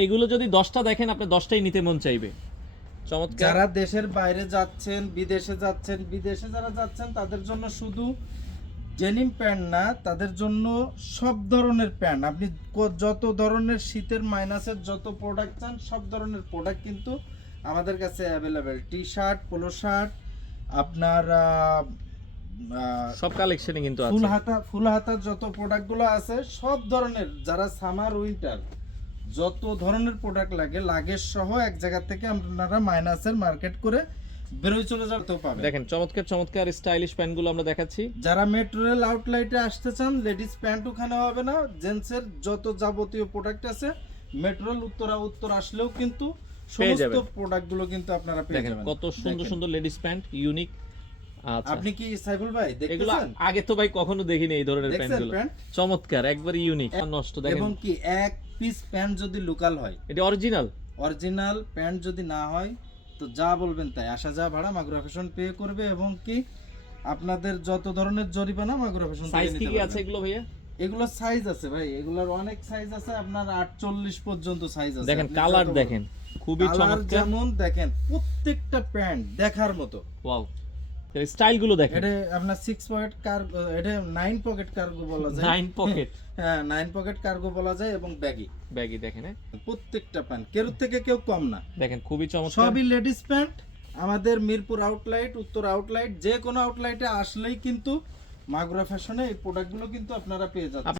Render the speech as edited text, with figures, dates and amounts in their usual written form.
এইগুলো যদি 10টা দেখেন আপনি 10টাই নিতে মন চাইবে। চমৎকার। যারা দেশের বাইরে যাচ্ছেন, বিদেশে যারা যাচ্ছেন তাদের জন্য শুধু ডেনিম প্যান্ট না, তাদের জন্য সব ধরনের প্যান্ট, আপনি যত ধরনের শীতের মাইনাসের যত প্রোডাক্ট চান সব ধরনের প্রোডাক্ট কিন্তু আমাদের কাছে available. T shirt, polo shirt, আপনার সব কালেকশনই কিন্তু আছে। ফুল হাতা যত প্রোডাক্টগুলো আছে সব ধরনের, যারা সামার উইন্টার যত ধরনের প্রোডাক্ট লাগে লাগেজ সহ এক জায়গা থেকে আপনারা মাইনাসের মার্কেট করে বেরোয় চলে যেতেও পাবেন। দেখেন চমৎকার চমৎকার স্টাইলিশ প্যান্টগুলো আমরা দেখাচ্ছি। যারা মেট্রো রেল আউটলেটে আসতে চান, লেডিস প্যান্ট ওখানে হবে না, জেন্টসের যত যাবতীয় প্রোডাক্ট আছে মেট্রো রেল উত্তর আসলেও কিন্তু সমস্ত প্রোডাক্টগুলো কিন্তু আপনারা পেয়ে দেখেন যাবেন। কত সুন্দর সুন্দর লেডিস প্যান্ট, ইউনিক। আচ্ছা, আপনি কি সাইফুল ভাই এগুলো দেখতেছেন? আগে তো ভাই কখনো দেখিনি এই ধরনের দেখছেন প্যান্টগুলো। প্যান্ট? চমৎকার, একবারে ইউনিক, নষ্ট। দেখেন এবং কি এক পিস প্যান্ট যদি লোকাল হয়, এটা অরিজিনাল অরিজিনাল প্যান্ট যদি না হয় তো যা বলবেন তাই, আসা যা ভাড়া মাগুরা ফ্যাশন পে করবে। এবং কি আপনাদের যত ধরনের জরিমানা মাগুরা ফ্যাশন সাইজ কি কি আছে এগুলো ভাইয়া? এগুলো সাইজ আছে ভাই, এগুলোর অনেক সাইজ আছে, আপনার 48 পর্যন্ত সাইজ আছে। দেখেন কালার দেখেন খুবই চমৎকার। যেমন দেখেন প্রত্যেকটা প্যান্ট দেখার মতো। ওয়াও, স্টাইল গুলো দেখেন। এটা আপনার 6 পকেট কার্গো, এটা 9 পকেট কার্গো বলা যায়। 9 পকেট, হ্যাঁ 9 পকেট কার্গো বলা যায়। এবং ব্যাগি দেখেন। প্রত্যেকটা প্যান্ট কেউ থেকে কেউ কম না। দেখেন খুবই চমৎকার। সবই লেডিস প্যান্ট। আমাদের মিরপুর আউটলেট, উত্তর আউটলেট, যে কোনো আউটলেটে আসলেই কিন্তু মাগুরা ফ্যাশনে এই প্রোডাক্টগুলো কিন্তু আপনারা পেয়ে যাচ্ছেন।